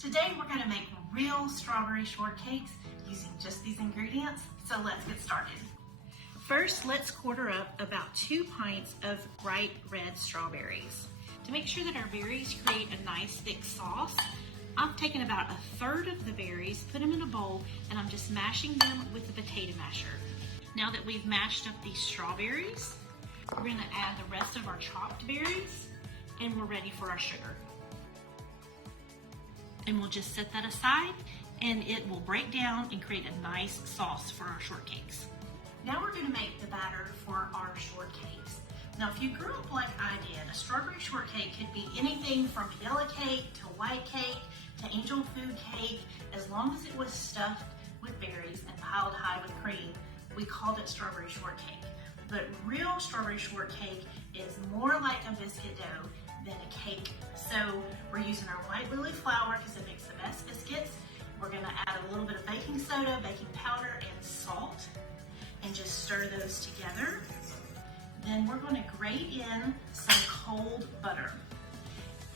Today we're going to make real strawberry shortcakes using just these ingredients, so let's get started. First, let's quarter up about 2 pints of bright red strawberries. To make sure that our berries create a nice thick sauce, I've taken about 1/3 of the berries, put them in a bowl, and I'm just mashing them with the potato masher. Now that we've mashed up these strawberries, we're going to add the rest of our chopped berries, and we're ready for our sugar. And we'll just set that aside, and it will break down and create a nice sauce for our shortcakes. Now we're going to make the batter for our shortcakes. Now if you grew up like I did, a strawberry shortcake could be anything from yellow cake to white cake to angel food cake. As long as it was stuffed with berries and piled high with cream, we called it strawberry shortcake. But real strawberry shortcake is more like a biscuit dough than a cake. So we're using our white lily flour because it makes the best biscuits. We're going to add a little bit of baking soda, baking powder, and salt, and just stir those together. Then we're going to grate in some cold butter.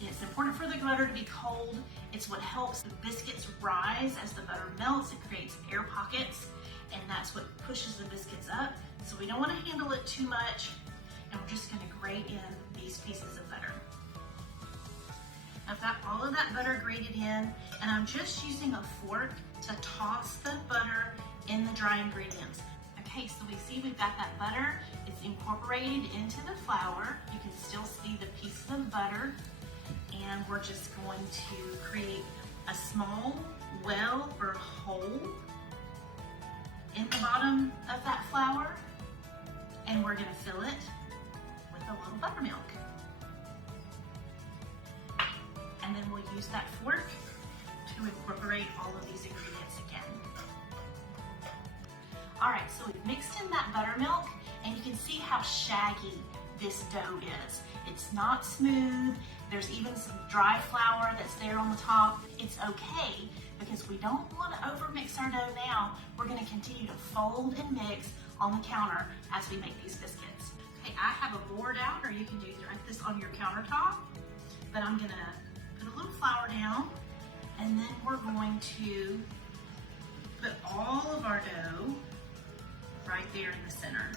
It's important for the butter to be cold. It's what helps the biscuits rise as the butter melts. It creates air pockets, and that's what pushes the biscuits up. So we don't want to handle it too much, and we're just going to grate in these pieces of butter. I've got all of that butter grated in, and I'm just using a fork to toss the butter in the dry ingredients. Okay, so we see we've got that butter. It's incorporated into the flour. You can still see the pieces of butter, and we're just going to create a small well or hole in the bottom of that flour, and we're going to fill it with a little buttermilk. And then we'll use that fork to incorporate all of these ingredients again. All right, so we've mixed in that buttermilk, and you can see how shaggy this dough is. It's not smooth. There's even some dry flour that's there on the top. It's okay because we don't want to overmix our dough now. We're going to continue to fold and mix on the counter as we make these biscuits. Okay, I have a board out, or you can do this on your countertop, but I'm going to put a little flour down, and then we're going to put all of our dough right there in the center.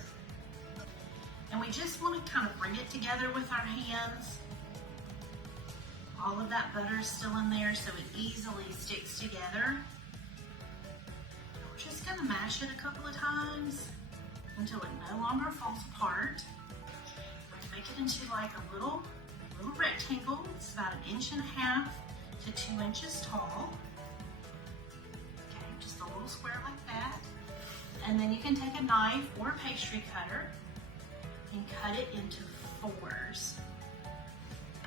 And we just want to kind of bring it together with our hands. All of that butter is still in there, so it easily sticks together. We're just going to mash it a couple of times until it no longer falls apart. We're going to make it into like a little rectangle. It's about 1.5 inches to 2 inches tall. Okay, just a little square like that. And then you can take a knife or a pastry cutter and cut it into 4s.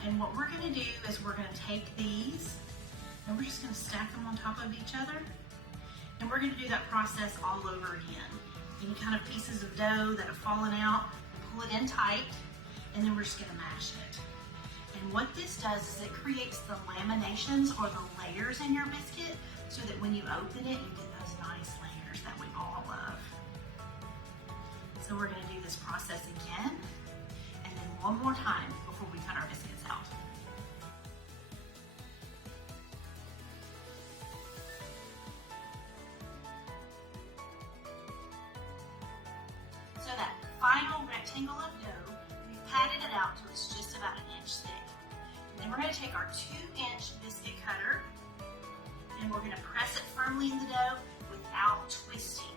And what we're going to do is we're going to take these and we're just going to stack them on top of each other. And we're going to do that process all over again. Any kind of pieces of dough that have fallen out, pull it in tight, and then we're just going to mash it. And what this does is it creates the laminations or the layers in your biscuit so that when you open it, you get those nice layers that we all love. So we're going to do this process again, and then one more time before we cut our biscuits out. So that final rectangle of dough, we've patted it out till it's just about 1 inch thick. And then we're going to take our 2-inch biscuit cutter, and we're going to press it firmly in the dough without twisting.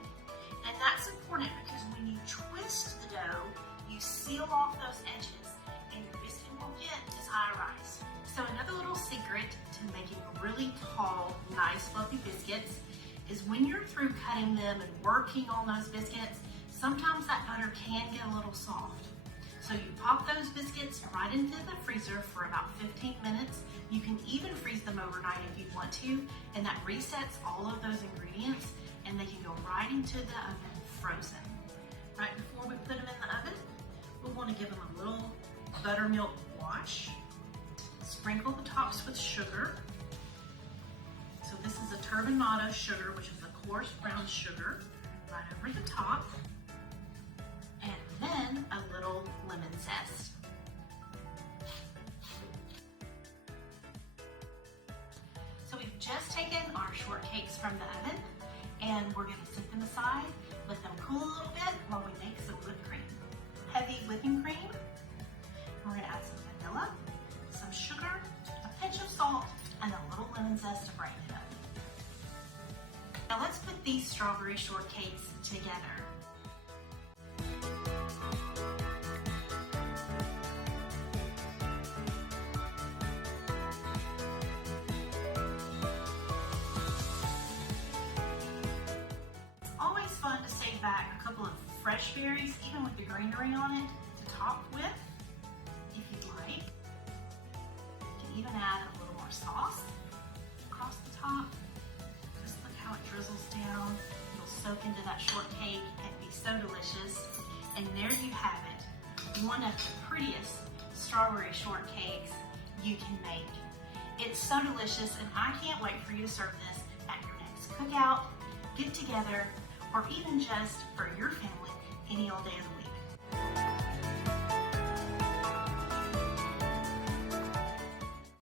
And that's important because when you twist the dough, you seal off those edges and your biscuit won't get as high a rise. So another little secret to making really tall, nice, fluffy biscuits is when you're through cutting them and working on those biscuits, sometimes that butter can get a little soft. So you pop those biscuits right into the freezer for about 15 minutes. You can even freeze them overnight if you want to, and that resets all of those ingredients, and they can go right into the oven frozen. Right before we put them in the oven, we want to give them a little buttermilk wash. Sprinkle the tops with sugar. So this is a turbinado sugar, which is a coarse brown sugar, right over the top. And then a little lemon zest. So we've just taken our shortcakes from the oven and we're going to set them aside, let them cool a little bit while we make some whipped cream. Heavy whipping cream. We're going to add some vanilla, some sugar, a pinch of salt, and a little lemon zest to brighten it up. Now let's put these strawberry shortcakes together. Fun to save back a couple of fresh berries, even with the greenery on it, to top with, if you'd like. You can even add a little more sauce across the top. Just look how it drizzles down. It'll soak into that shortcake and be so delicious. And there you have it, one of the prettiest strawberry shortcakes you can make. It's so delicious, and I can't wait for you to serve this at your next cookout, get together, or even just for your family any old day of the week.